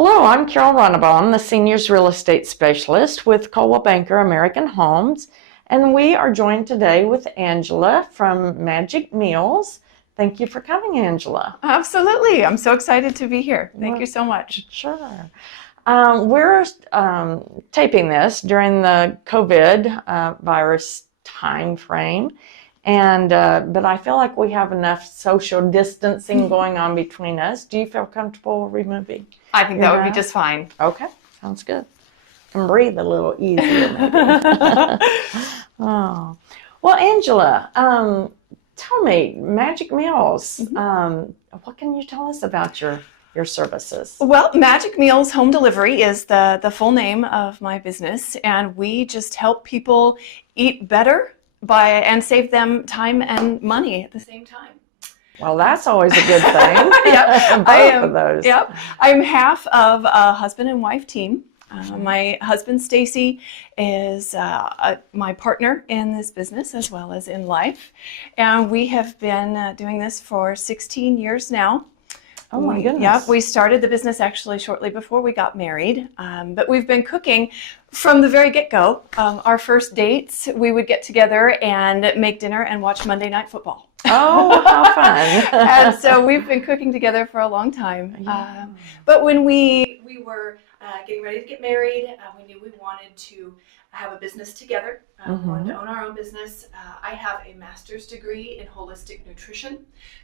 Hello, I'm Carol Runabaum, the Seniors Real Estate Specialist with Coldwell Banker American Homes, and we are joined today with Angela from Magic Meals. Thank you for coming, Angela. Absolutely. I'm so excited to be here. Thank you so much. Sure. We're taping this during the COVID virus time frame, and but I feel like we have enough social distancing going on between us. Do you feel comfortable removing? I think that would be just fine. Okay, sounds good. Can breathe a little easier, maybe. Oh, well, Angela, tell me, Magic Meals. What can you tell us about your services? Well, Magic Meals Home Delivery is the full name of my business, and we just help people eat better and save them time and money at the same time. Well, that's always a good thing. Yep. Both of those. Yep. I'm half of a husband and wife team. My husband, Stacey, is my partner in this business as well as in life. And we have been doing this for 16 years now. Oh my goodness. Yep, we started the business actually shortly before we got married, but we've been cooking from the very get-go. Our first dates, we would get together and make dinner and watch Monday Night Football. Oh, how fun. And so we've been cooking together for a long time. Yeah. But when we were getting ready to get married, we knew we wanted to have a business together. We wanted to own our own business. I have a master's degree in holistic nutrition.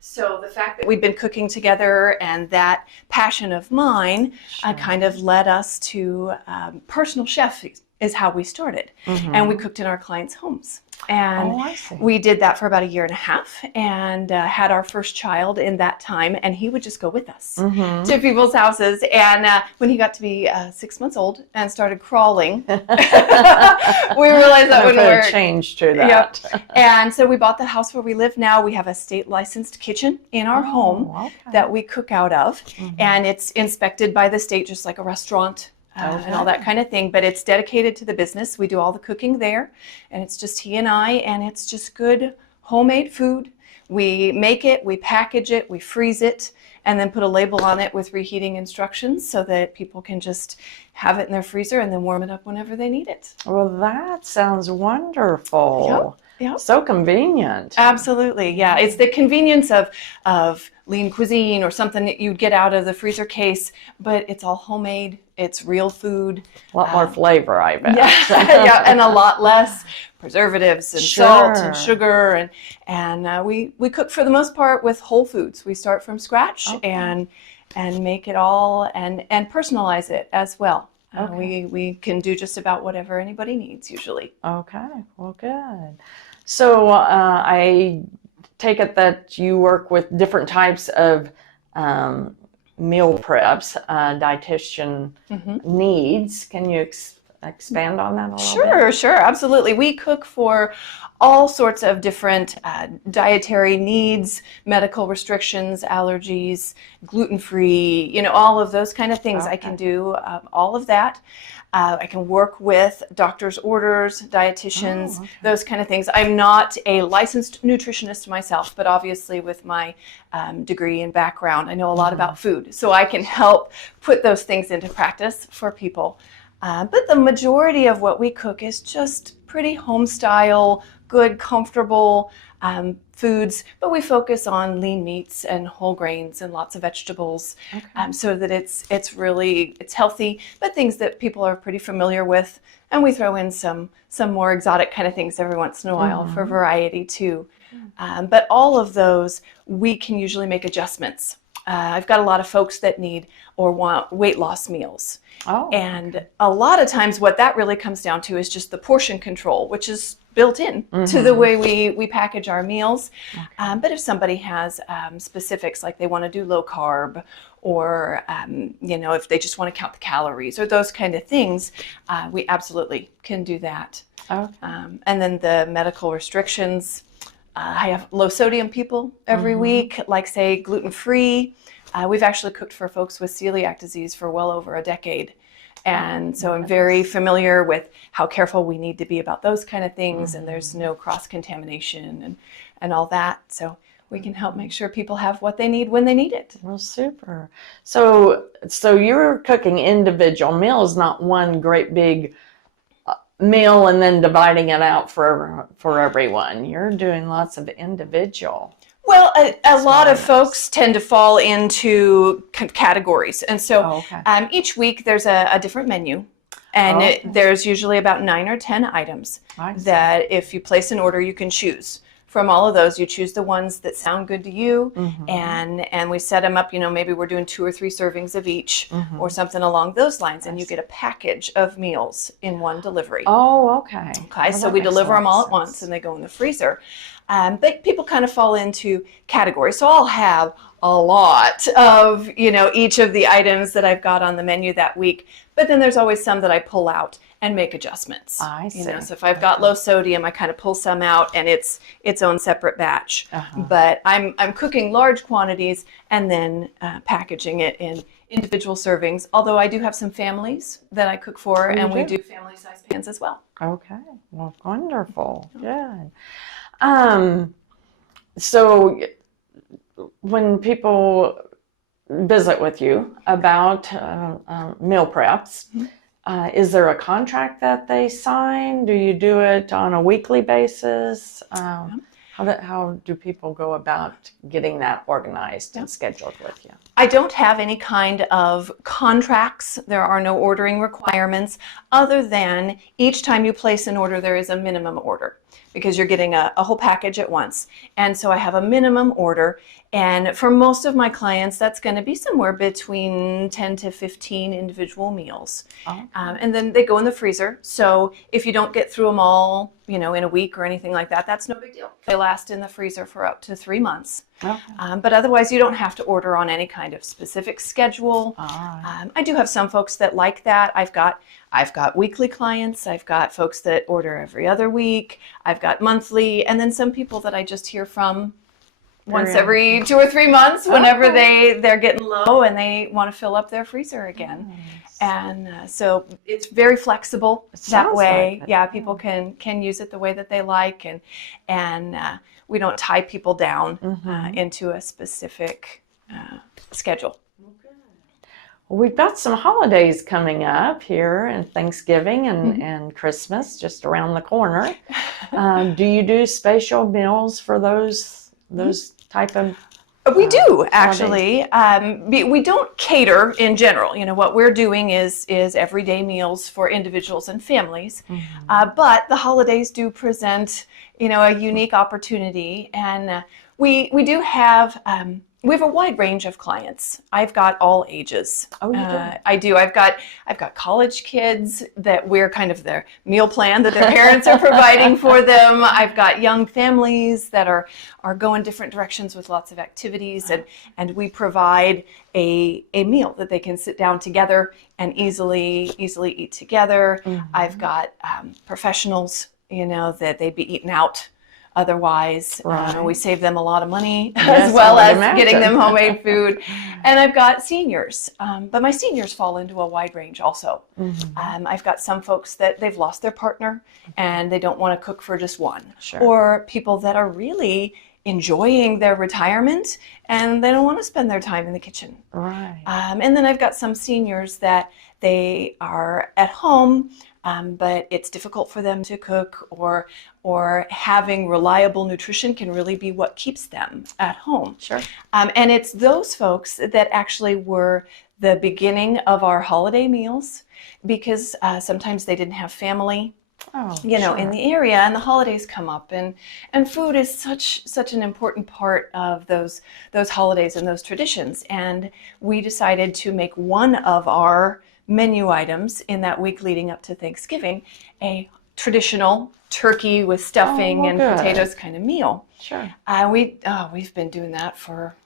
So the fact that we've been cooking together and that passion of mine kind of led us to personal chef is how we started. And we cooked in our clients' homes. And we did that for about 1.5 years and had our first child in that time, and he would just go with us to people's houses. And when he got to be 6 months old and started crawling, we realized that wouldn't work. Change to that. Yep. And so we bought the house where we live now. We have a state licensed kitchen in our home that we cook out of, and it's inspected by the state just like a restaurant. And all that kind of thing, but it's dedicated to the business. We do all the cooking there, and it's just he and I, and it's just good homemade food. We make it, we package it, we freeze it, and then put a label on it with reheating instructions so that people can just have it in their freezer and then warm it up whenever they need it. Well, that sounds wonderful. Yep. So convenient. Absolutely, yeah. It's the convenience of lean cuisine or something that you'd get out of the freezer case, but it's all homemade. It's real food. A lot more flavor, I bet. Yeah, and a lot less preservatives and salt and sugar. And we cook for the most part with whole foods. We start from scratch and make it all and personalize it as well. We can do just about whatever anybody needs usually. Okay, well, good. So I take it that you work with different types of meal preps, dietitian needs. Can you expand on that a little bit? Sure, absolutely. We cook for all sorts of different dietary needs, medical restrictions, allergies, gluten-free, all of those kind of things. I can do all of that. I can work with doctor's orders, dietitians, those kind of things. I'm not a licensed nutritionist myself, but obviously with my degree and background, I know a lot about food. So I can help put those things into practice for people. But the majority of what we cook is just pretty home style, good, comfortable foods, but we focus on lean meats and whole grains and lots of vegetables, so that it's healthy, but things that people are pretty familiar with. And we throw in some more exotic kind of things every once in a while for variety too. But all of those, we can usually make adjustments. I've got a lot of folks that need or want weight loss meals. And a lot of times what that really comes down to is just the portion control, which is built in to the way we package our meals. But if somebody has specifics, like they want to do low carb, or if they just want to count the calories or those kind of things, we absolutely can do that. And then the medical restrictions, I have low sodium people every week, like say gluten-free. We've actually cooked for folks with celiac disease for well over a decade. And so I'm very familiar with how careful we need to be about those kind of things, and there's no cross-contamination and all that. So we can help make sure people have what they need when they need it. Well, super. So you're cooking individual meals, not one great big meal and then dividing it out for everyone. You're doing lots of individual. Well, a lot of folks tend to fall into categories. And so each week there's a different menu. And there's usually about 9 or 10 items that if you place an order, you can choose. From all of those, you choose the ones that sound good to you, and we set them up, maybe we're doing 2 or 3 servings of each or something along those lines, and you get a package of meals in one delivery. Oh, okay. Okay, so we deliver them all at once, and they go in the freezer. But people kind of fall into categories. So I'll have a lot of, each of the items that I've got on the menu that week. But then there's always some that I pull out and make adjustments. I see. So if I've got low sodium, I kind of pull some out and it's its own separate batch. But I'm cooking large quantities and then packaging it in individual servings. Although I do have some families that I cook for, and we do family size pans as well. Okay, well, wonderful. Good. So when people visit with you about meal preps, is there a contract that they sign? Do you do it on a weekly basis? How do people go about getting that organized and scheduled with you? I don't have any kind of contracts. There are no ordering requirements other than each time you place an order, there is a minimum order because you're getting a whole package at once. And so I have a minimum order. And for most of my clients, that's going to be somewhere between 10 to 15 individual meals. And then they go in the freezer. So if you don't get through them all, in a week or anything like that, that's no big deal. They last in the freezer for up to 3 months. But otherwise, you don't have to order on any kind of specific schedule. I do have some folks that like that. I've got weekly clients. I've got folks that order every other week. I've got monthly, and then some people that I just hear from once every 2 or 3 months whenever they're getting low and they want to fill up their freezer again. And so it's very flexible that way. People can use it the way that they like, and we don't tie people down into a specific schedule. Well, we've got some holidays coming up here, and Thanksgiving and Christmas just around the corner. Do you do special meals for those type of? We do, actually. We don't cater in general. What we're doing is everyday meals for individuals and families. But the holidays do present, a unique opportunity. And we do have, we have a wide range of clients. I've got all ages. Oh, you do? I do. I've got college kids that we're kind of their meal plan that their parents are providing for them. I've got young families that are going different directions with lots of activities, and we provide a meal that they can sit down together and easily eat together. I've got professionals, that they'd be eating out. Otherwise, we save them a lot of money as well as getting them homemade food. And I've got seniors, but my seniors fall into a wide range also. I've got some folks that they've lost their partner and they don't want to cook for just one. Or people that are really enjoying their retirement and they don't want to spend their time in the kitchen. And then I've got some seniors that they are at home, but it's difficult for them to cook, or having reliable nutrition can really be what keeps them at home. And it's those folks that actually were the beginning of our holiday meals, because sometimes they didn't have family in the area, and the holidays come up, and food is such an important part of those holidays and those traditions. And we decided to make one of our menu items in that week leading up to Thanksgiving a traditional turkey with stuffing and potatoes kind of meal. We've been doing that for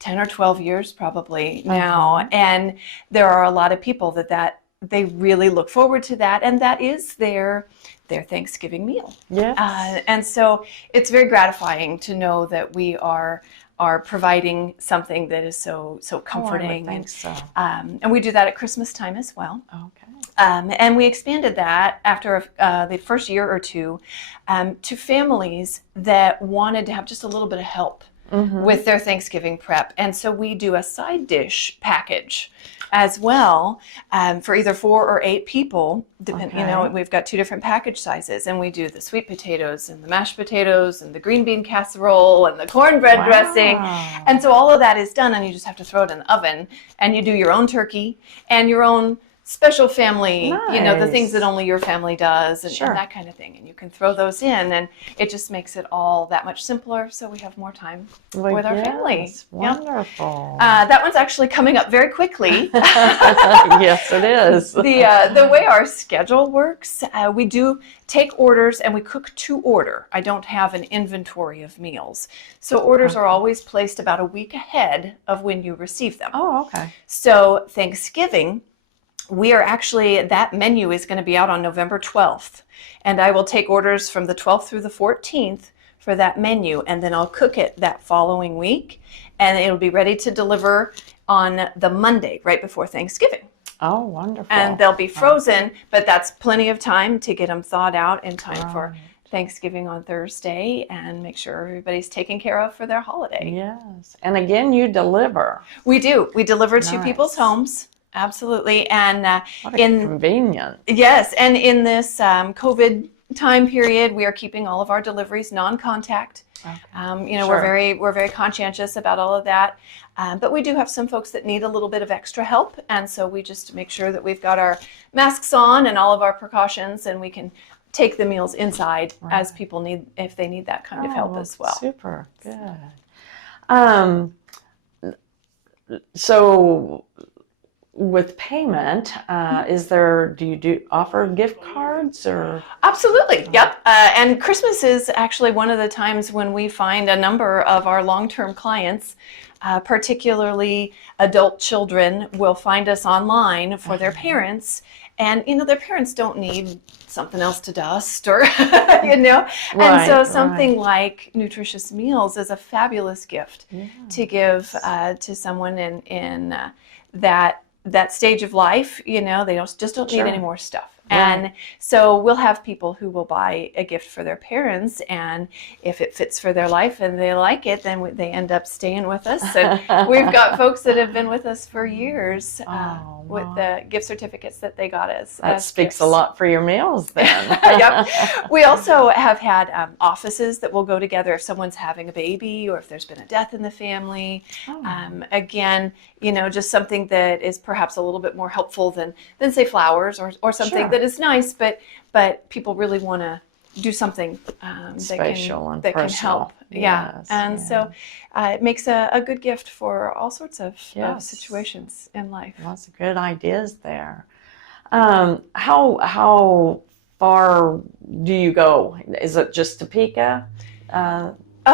10 or 12 years probably now, and there are a lot of people that they really look forward to that, and that is their Thanksgiving meal. And so it's very gratifying to know that we are providing something that is so comforting. I would think so. And we do that at Christmas time as well. And we expanded that after the first year or two to families that wanted to have just a little bit of help with their Thanksgiving prep. And so we do a side dish package as well for either 4 or 8 people. We've got 2 different package sizes, and we do the sweet potatoes and the mashed potatoes and the green bean casserole and the cornbread dressing. And so all of that is done, and you just have to throw it in the oven, and you do your own turkey and your own special family, the things that only your family does, and that kind of thing. And you can throw those in, and it just makes it all that much simpler, so we have more time with our family. Wonderful. That one's actually coming up very quickly. Yes, it is. The way our schedule works, we do take orders and we cook to order. I don't have an inventory of meals. So orders are always placed about a week ahead of when you receive them. Oh, okay. So Thanksgiving, that menu is going to be out on November 12th. And I will take orders from the 12th through the 14th for that menu. And then I'll cook it that following week. And it'll be ready to deliver on the Monday, right before Thanksgiving. Oh, wonderful. And they'll be frozen, but that's plenty of time to get them thawed out in time for Thanksgiving on Thursday and make sure everybody's taken care of for their holiday. Yes. And again, you deliver. We do. We deliver to people's homes. Absolutely. And convenient. Yes. And in this COVID time period, we are keeping all of our deliveries non-contact. Okay. We're very conscientious about all of that. But we do have some folks that need a little bit of extra help. And so we just make sure that we've got our masks on and all of our precautions, and we can take the meals inside as people need, if they need that kind of help as well. Super. Good. So with payment, do you offer gift cards or? Absolutely, yep. And Christmas is actually one of the times when we find a number of our long-term clients, particularly adult children, will find us online for their parents. And, their parents don't need something else to dust or, And so something like nutritious meals is a fabulous gift to give to someone in that stage of life. They don't need any more stuff. And so we'll have people who will buy a gift for their parents, and if it fits for their life and they like it, then they end up staying with us. And we've got folks that have been with us for years with the gift certificates that they got as speaks gifts. a lot for your meals then. Yep. We also have had offices that will go together if someone's having a baby or if there's been a death in the family. Again, just something that is perhaps a little bit more helpful than say flowers or something that is nice, but people really want to do something special that can help. So it makes a good gift for all sorts of situations in life. Lots of good ideas there. How far do you go? Is it just Topeka?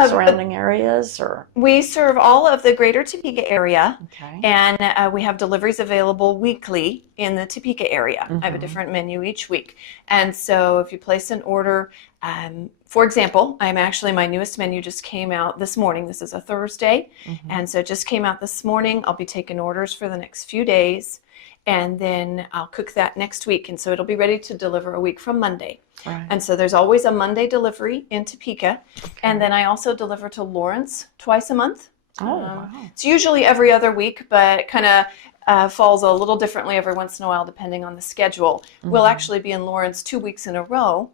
Surrounding areas, or? We serve all of the greater Topeka area, and we have deliveries available weekly in the Topeka area. I have a different menu each week. And so if you place an order, for example, my newest menu just came out this morning. This is a Thursday, and so it just came out this morning. I'll be taking orders for the next few days, and then I'll cook that next week. And so it'll be ready to deliver a week from Monday. And so there's always a Monday delivery in Topeka. And then I also deliver to Lawrence twice a month. It's usually every other week, but kind of falls a little differently every once in a while depending on the schedule. We'll actually be in Lawrence 2 weeks in a row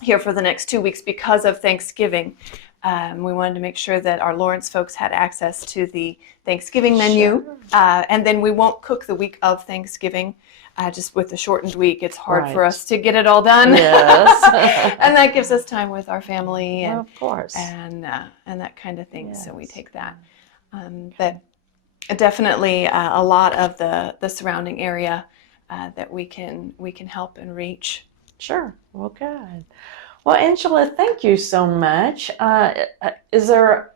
here for the next 2 weeks because of Thanksgiving. We wanted to make sure that our Lawrence folks had access to the Thanksgiving menu. And then we won't cook the week of Thanksgiving. Just with the shortened week, it's hard for us to get it all done. Yes. And that gives us time with our family and, of course. and that kind of thing. So we take that. But definitely a lot of the surrounding area that we can help and reach. Sure. Well, good. Well, Angela, thank you so much. Is there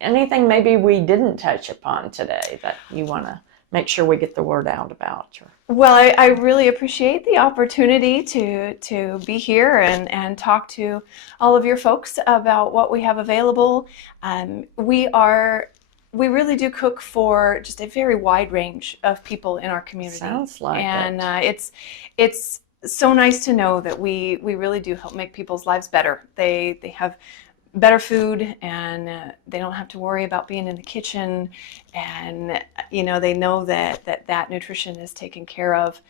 anything maybe we didn't touch upon today that you want to make sure we get the word out about? Well, I really appreciate the opportunity to be here and talk to all of your folks about what we have available. We are we really do cook for just a very wide range of people in our community. Sounds like and it. It's so nice to know that we really do help make people's lives better. They have better food, and they don't have to worry about being in the kitchen, and they know that nutrition is taken care of.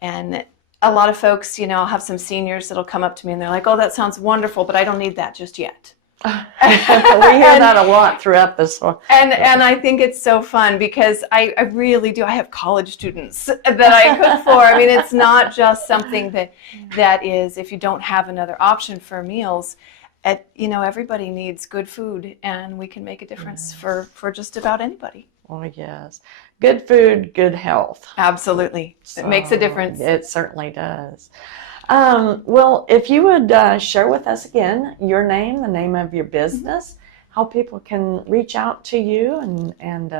And a lot of folks, I'll have some seniors that'll come up to me and they're like, "Oh, that sounds wonderful, but I don't need that just yet." We hear that a lot throughout this one. And I think it's so fun because I really do. I have college students that I cook for. I mean, it's not just something that is, if you don't have another option for meals, everybody needs good food, and we can make a difference for just about anybody. Oh, yes. Good food, good health. Absolutely. So, it makes a difference. It certainly does. Well, if you would share with us again your name, the name of your business, how people can reach out to you and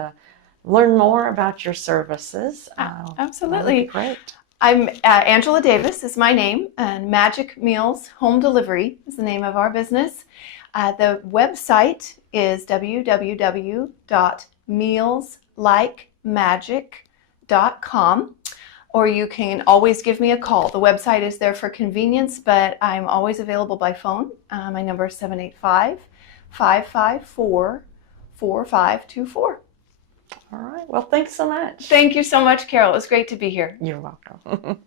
learn more about your services. Absolutely. That would be great. I'm Angela Davis is my name, and Magic Meals Home Delivery is the name of our business. The website is www.mealslikemagic.com, or you can always give me a call. The website is there for convenience, but I'm always available by phone. My number is 785-554-4524. All right. Well, thanks so much. Thank you so much, Carol. It was great to be here. You're welcome.